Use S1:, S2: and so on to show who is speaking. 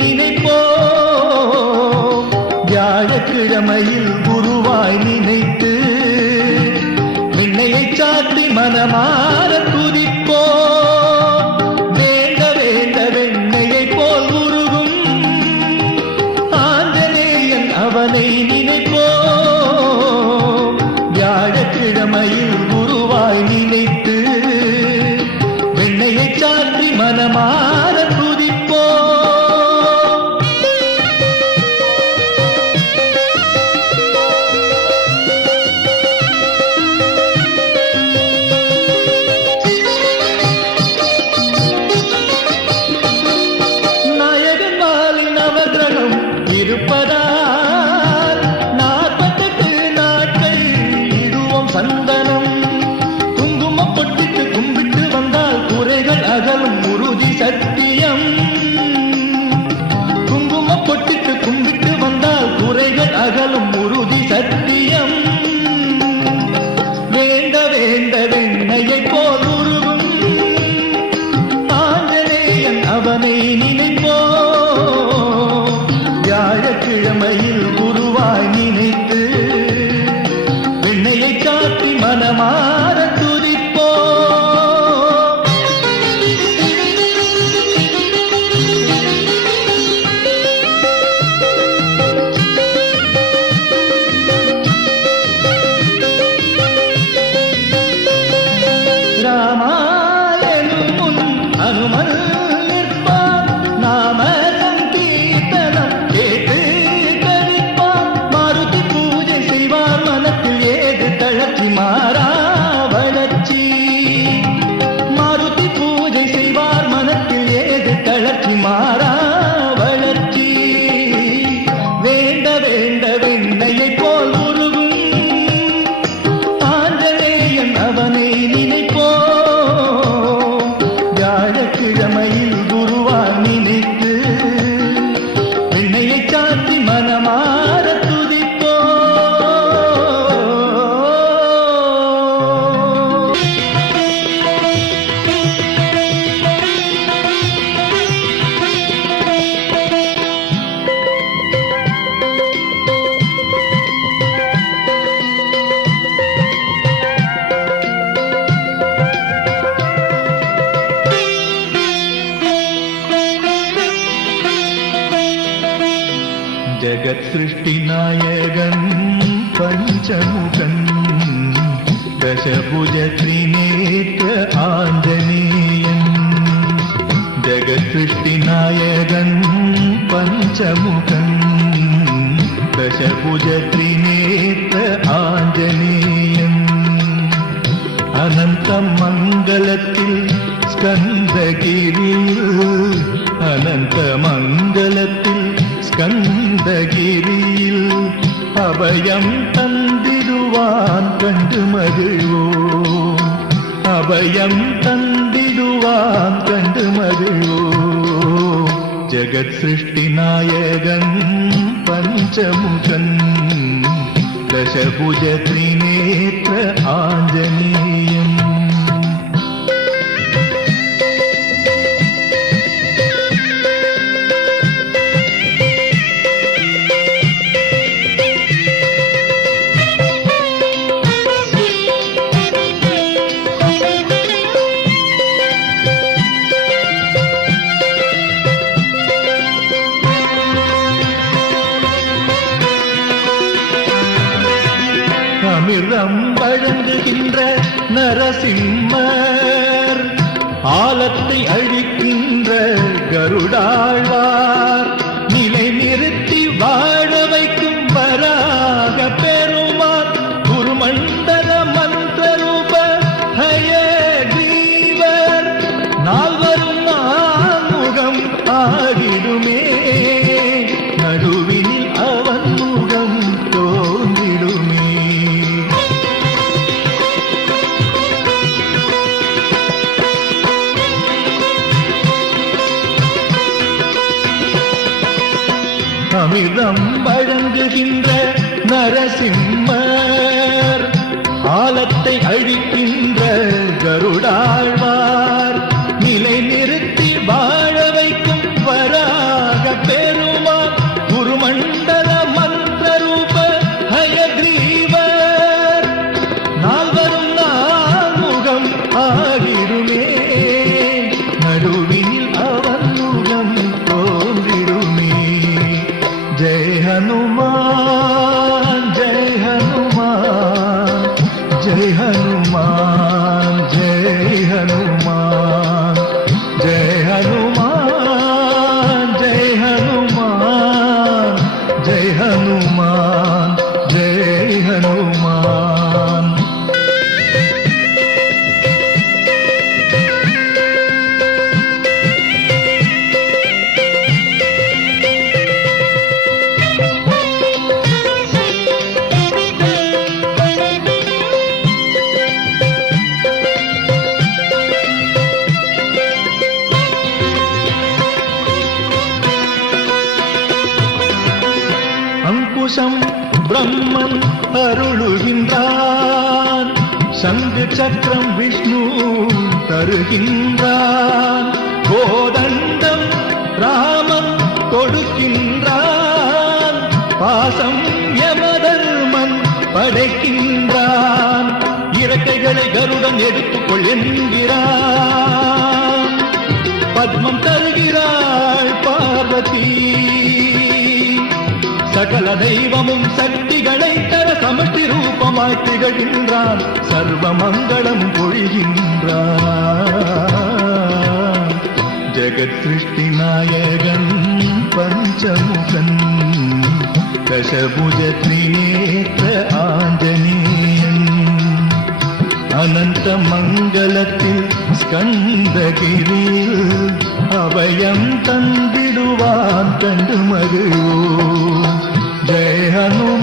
S1: நினைப்போம். வியாழக்கிழமையில் குருவாய் நினைத்து விண்ணையை சாத்தி மனமாற ജഗത് സൃഷ്ടിനായകൻ പഞ്ചമുഖൻ. ദശഭുജ ത്രിനേത്ര ആഞ്ജനേയൻ. ജഗത് സൃഷ്ടിനായകൻ പഞ്ചമുഖൻ. ദശഭുജ ത്രിനേത്ര ആഞ്ജനേയൻ. അനന്ത മംഗളത്തിൽ സ്കന്ധഗിരി അനന്ത മംഗളത്തിൽ കന്ദഗിരിയിൽ അഭയം തന്തിരുവാൻ കണ്ടു മരുവോ അഭയം തന്തിരുവാൻ കണ്ടു മരുവോ ജഗത് സൃഷ്ടിനായകൻ പഞ്ചമുഖൻ ദശഭുജ ത്രിനേത്ര ആഞ്ജനീയ நிறம் வழங்குகின்ற நரசிம்மர். ஆலத்தை அழிக்கின்ற கருடாழ்வார். அமிர்தம் வழங்குகின்ற நரசிம்மர். ஆலத்தை அழிக்கின்ற கருடாழ்வார். அங்குசம் பிரம்மன் அருளுகின்றான். சங்கு சக்கரம் விஷ்ணு தருகின்றான். கோதண்டம் ராமன் கொடுக்கின்றான். பாசம் யமதர்மன் படைக்கின்றான். இறக்கைகளை கருடன் எடுத்துக்கொள் என்கிறான். பத்மம் தருகிறாள் பார்வதி. சகல தெய்வமும் சக்திகளை தர சமஷ்டி ரூபமாய் திகழ்கின்றான் சர்வ மங்களம் பொழிகின்றான். ஜெகத் சிருஷ்டி நாயகன் பஞ்சமுகன். தசபுஜ திரிநேற்ற ஆஞ்சனேயன் அனந்த மங்களத்தில் ஸ்கந்தகிரியில் அபயம் தந்திடுவான் கண்டு மகிழ்வோ हनुमान